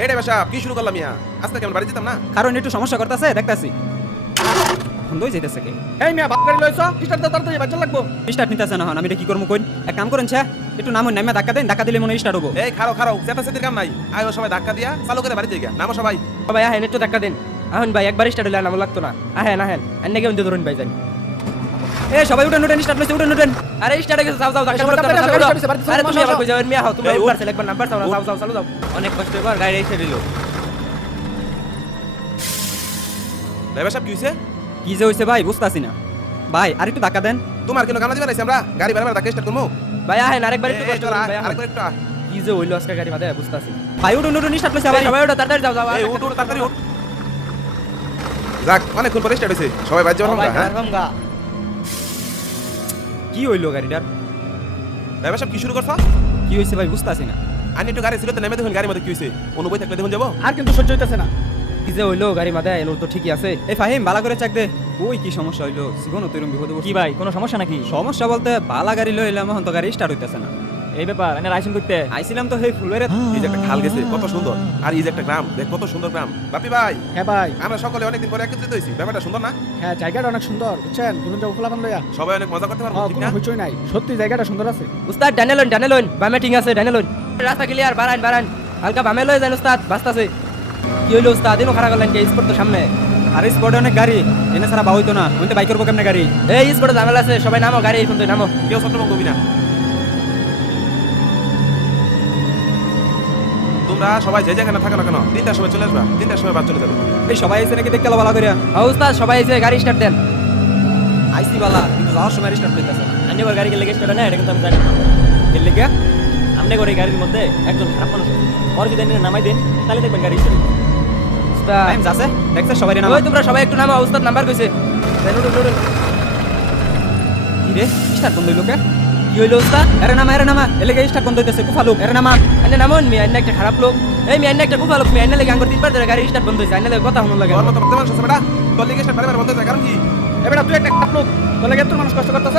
এডে বাসা কি শুরু করলাম ইয়া আজকে কেমন বাড়ি যেতাম না কারণ একটু সমস্যা করতেছে দেখতাছি বন্ধ হয়ে যাইতেছে কে এই মিয়া বাপ গাড়ি লইছো স্টার্ট দাও তাড়াতাড়ি বাজার লাগবো স্টার্ট নিতেছে না হন আমি এটা কি করবো কইন এক কাম করেন একটু নামুন নামে ধাক্কা দেন ধাক্কা দিলে মনে স্টার্ট হবো এই খারো খারো সেটা সেটির কাম নাই আয়ো সবাই ধাক্কা দিয়া চালু করে বাড়িতে গিয়া নামো সবাই ভাই আহেন একটু ধাক্কা দেন আহেন ভাই একবার স্টার্ট হলে নাম লাগতো না আহেন আহেন এনে কেমন ধরুন ভাই জানি এ সবাই উঠেন উঠেন স্টার্ট লইছে উঠেন উঠেন আরে স্টার্ট হয়ে গেছে যাও যাও ধাক্কা লাগতো না আরে তুমি আবার কই যাবেন মিয়া হও তুমি একবার সেলেক্ট একবার নাম্বার চাও যাও যাও চালু যাও অনেক কষ্ট এবার গাড়ি এসে দিল ড্রাইভার সাহেব কি হইছে কি যে হইছে ভাই বুঝতাছি না ভাই আর একটু ধাক্কা দেন তোমার কেন গানা দিবেন আমরা গাড়ি বারবার ধাক্কা স্টার্ট করবো ভাই আহেন আরেকবার একটু কষ্ট কষ্ট করেন ভাই আরেকবার একটু কি যে হইলো আজকে গাড়ি মাথায় বুঝতাছি ভাই উঠুন উঠুন স্টার্ট লইছে ভাই ভাই সবাই ওটা তাড়াতাড়ি যাও যাও এই উঠ উঠ তাড়াতাড়ি উঠ যাক অনেকক্ষণ পরে স্টার্ট হইছে সবাই বাজে ভাই হ্যাঁ গঙ্গা কি হইলো গাড়িটার ড্রাইভার সাহেব কি শুরু করছো কি হইছে ভাই বুঝতাছি না আমি একটু গাড়ি ছিল তো নেমে দেখুন গাড়ির মধ্যে কি হইছে অনুভূতি থাকলে দেখুন যাবো আর কিন্তু সহ্য হইতাছে না কি যে হইলো গাড়ি মাথায় এলো তো ঠিকই আছে এই ফাহিম বালা করে চাক দে ওই কি সমস্যা হইলো জীবন তো এরকম বিপদে কি ভাই কোনো সমস্যা নাকি সমস্যা বলতে বালা গাড়ি লইলাম এখন তো গাড়ি স্টার্ট হইতেছে না এই ব্যাপার এনে লাইসেন্স করতে আইছিলাম তো সেই ফুলের এই যে একটা খাল গেছে কত সুন্দর আর এই যে একটা গ্রাম দেখ কত সুন্দর গ্রাম বাপি ভাই হ্যাঁ ভাই আমরা সকলে অনেকদিন পরে একত্রিত হইছি ব্যাপারটা সুন্দর না হ্যাঁ জায়গাটা অনেক সুন্দর বুঝছেন দুজন যাবো খোলা লইয়া সবাই অনেক মজা করতে পারবো ঠিক কোনো না হইচই নাই সত্যি জায়গাটা সুন্দর আছে উস্তাদ ডানেলন ডানেলন বামে ঠিক আছে ডানেলন রাস্তা ক্লিয়ার বারান বারান হালকা বামে লয়ে যান উস্তাদ বাস্তাছে কি হইলো উস্তাদ এনো খারাপ করলেন কে স্পট তো সামনে আর স্পটে অনেক গাড়ি এনে ছাড়া বা হইতো না আমি তো বাইক করবো কেমনে গাড়ি এই স্পটে ঝামেলা আছে সবাই নামো গাড়ি এখন তো নামো কেউ সত্য কবি না তোমরা সবাই যে যেখানে থাকো না কেন 3টার সময় চলে আসবা 3টার সময় বাদ চলে যাবে এই সবাই এসে নাকি দেখতে ভালো করে হ্যাঁ উস্তাদ সবাই এসে গাড়ি স্টার্ট দেন আইসি বালা কিন্তু যাওয়ার সময় স্টার্ট হইতেছে না আন্নে করে গাড়ি লেগে সেটা না এটা কিন্তু আমি জানি না। এর লিগা আমনে করে গাড়ির মধ্যে একজন খারাপ মানুষ আছে। ওর যদি এনে নামাই দেন তাহলে দেখবেন গাড়ি স্টার্ট হইছে। উস্তাদ টাইম যাচ্ছে দেখছে সবাই নাম ওই তোমরা সবাই একটু নামো উস্তাদ নাম্বার কইছে দেন উঠুন উঠুন কি রে স্টার্ট বন্ধ হইলো কে কি হইলো উস্তাদ এরে নামা এর লিগা স্টার্ট বন্ধ হইতেছে কুফা লোক এরে নামা এনে নামুন মি এনে একটা খারাপ লোক এই মি এনে একটা খুব ভালো মি এনে লাগে আঙ্গুর 3 বার ধরে গাড়ি স্টার্ট বন্ধ হইছে এনে লাগে কথা শুনুন লাগে তোর মতো বর্তমান আছে বেটা তোর লিগে সে বারে বারে বন্ধ হয়ে যায় কারণ কি এবারে তুই একটা খারাপ লোক তোর লাগে তোর মানুষ কষ্ট করতেছ